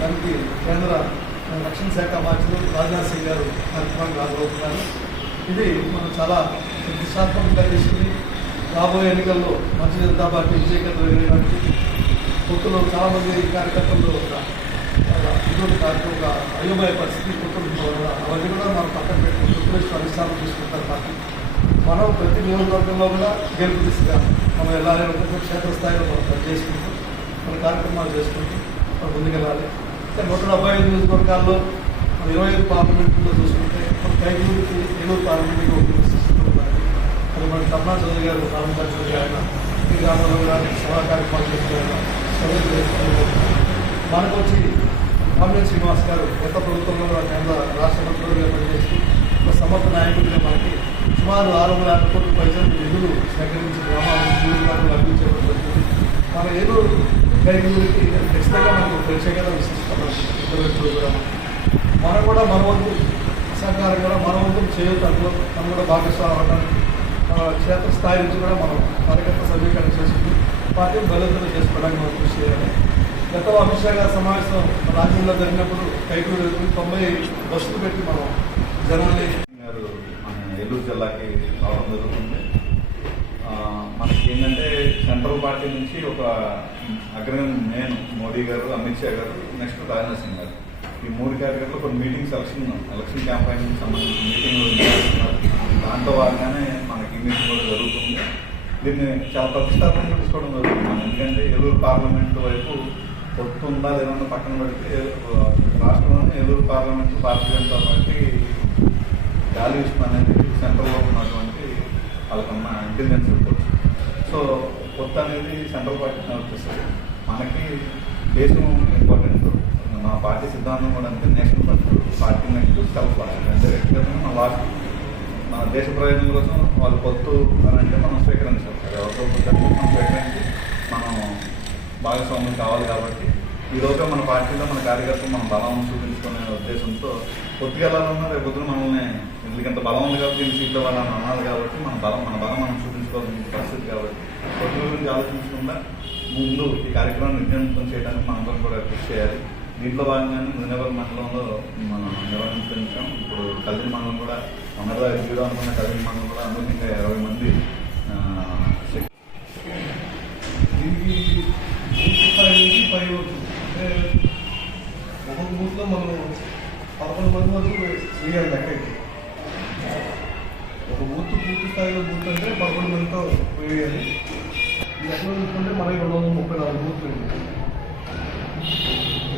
దానికి కేంద్ర రక్షణ శాఖ మంత్రులు రాజ్నాథ్ సింగ్ గారు కార్యక్రమానికి హాజరవుతున్నారు. ఇది మనం చాలా ప్రతిష్టాత్మకంగా చేసింది. రాబోయే ఎన్నికల్లో భారతీయ జనతా పార్టీ విజయకరణ వెళ్ళడానికి కొత్తలో చాలామంది కార్యకర్తలు ఒక ఇటువంటి అయోమయ పరిస్థితి పొత్తులు అవన్నీ కూడా మనం పక్కన పెట్టుకుని పొత్తులు అధిష్టానం తీసుకుంటారు పార్టీ. మనం ప్రతి నియోజకవర్గంలో కూడా గెలుపు తీసుకురా మనం ఎలా క్షేత్రస్థాయిలో మనం పని చేసుకుంటూ మన కార్యక్రమాలు చేసుకుంటూ మనం ముందుకెళ్ళాలి. అంటే నూట డెబ్బై ఐదు నియోజకవర్గాల్లో మన ఇరవై ఐదు పార్లమెంట్లో చూసుకుంటే మన కైగూరికి ఏలూరు పార్లమెంట్కి ఒక అది మన కమలా చౌదరి గారు ప్రారంభించిన ఆయన ఈ గ్రామంలో కూడా సభా కార్యక్రమాలు చేస్తున్నారు మనకు వచ్చి రామేశ్వర శ్రీనివాస్ గారు కొత్త ప్రభుత్వంలో కేంద్ర రాష్ట్ర మంత్రులుగా పనిచేసి ఒక సమర్థ నాయకుడిగా మనకి సుమారు ఆరు వందల యాభై కోట్ల పైసలు నిధులు సేకరించి గ్రామాలు అభివృద్ధి చేయడం జరిగింది. మన ఏలూరు కైగూరికి ఖచ్చితంగా మనకు ప్రత్యేకత విశిష్టమైన కూడా మనం కూడా మన వంతు సహకారం కూడా మన వంతు చేయొద్దు. మనం కూడా భాగస్వామి అవడానికి స్థాయి క్షేత్రస్థాయి నుంచి కూడా మనం కార్యకర్త సమీకరణ చేసుకుని పార్టీని బలోపేతం చేసుకోవడానికి మనం కృషి చేయాలి. గత అమిత్ షా గారి సమావేశం రాజ్యంలో జరిగినప్పుడు కైకూరు తొంభై బస్సులు పెట్టి మనం జనాన్ని గారు మన ఏలూరు జిల్లాకి రావడం జరుగుతుంది. మనకి ఏంటంటే సెంట్రల్ పార్టీ నుంచి ఒక అగ్రగణ్యం నేను మోడీ గారు అమిత్ షా గారు నెక్స్ట్ రాజ్నాథ్ సింగ్ గారు. ఈ మూడు క్యాటగిరీలో కొన్ని మీటింగ్స్ ఎలక్షన్ ఎలక్షన్ క్యాంపెయిన్ సంబంధించిన మీటింగ్లు దాంతో దాంట్లో భాగంగానే మనకి మీటింగ్ కూడా జరుగుతుంది. దీన్ని చాలా ప్రతిష్టాత్మకంగా తీసుకోవడం జరుగుతుంది. ఎందుకంటే ఏలూరు పార్లమెంట్ వైపు పొత్తు ఉందా లేదన్నా పక్కన పెడితే రాష్ట్రంలోనే Eluru parliament Bharatiya Janata party valuation అనేది సెంట్రల్లో ఉన్నటువంటి వాళ్ళకున్న ఇంటెలిజెన్స్ సో కొత్త అనేది సెంట్రల్ పార్టీ నడిపిస్తుంది మనకి దేశం ఇంపార్టెంట్. మన పార్టీ సిద్ధాంతం కూడా అంటే national party party next self party అంటే వ్యక్తిగతంగా మన లాస్ట్ మన దేశ ప్రయోజనం కోసం వాళ్ళు పొత్తు అని అంటే మనం స్వీకరించాలి. ఎవరితో మనం స్వీకరించి మనం భాగస్వామ్యం కావాలి కాబట్టి ఈ మన పార్టీలో మన కార్యకర్తలు మన బలం చూపించుకునే ఉద్దేశంతో పొత్తుకెళ్ళాలన్నా రేపు పొద్దున మనల్ని ఎందుకంత బలం ఉంది కాబట్టి దీన్ని సీట్లో వాళ్ళని అనాలి కాబట్టి మన బలం మన బలం మనం చూపించుకోవాల్సిన పరిస్థితి గురించి ఆలోచించకుండా ముందు ఈ కార్యక్రమాన్ని విజయవంతం చేయడానికి మనందరం కూడా కృషి చేయాలి. దీంట్లో భాగంగానే నిజనగర్ మండలంలో మనం నిర్వహించాం. ఇప్పుడు కదిరి మండలం కూడా మొన్నగా జీరో అనుకున్న కదిరి మండలం కూడా అనూహ్యంగా ఇరవై మంది ఆ, దీనికి స్థాయి నుంచి పై వరకు అంటే ఒక్కొక్క బూత్లో మనం పదకొండు మంది వరకు వేయాలి లెక్కకి. ఒక బూత్ పూర్తి స్థాయిలో బూత్ చూసుకుంటే మనకి రెండు వందల ముప్పై నాలుగు బూత్లు ఉంది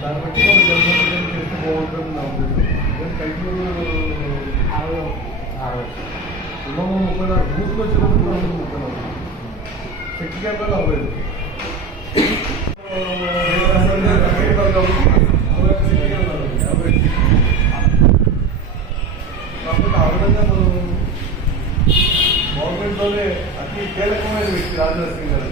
దాన్ని బట్టి మనం జనరల్ చేస్తే బాగుంటుంది నా ఉద్దేశం కైకూరు రెండు వందల ముప్పై నాలుగు బూత్లు వచ్చినప్పుడు రెండు వందల ముప్పై నాలుగు శక్తి కేంద్రాలు అవ్వలేదు కాబట్టి ఆ విధంగా మనం గవర్నమెంట్లోనే అతి కీలకమైన వ్యక్తి రాజనాథ్ సింగ్ గారు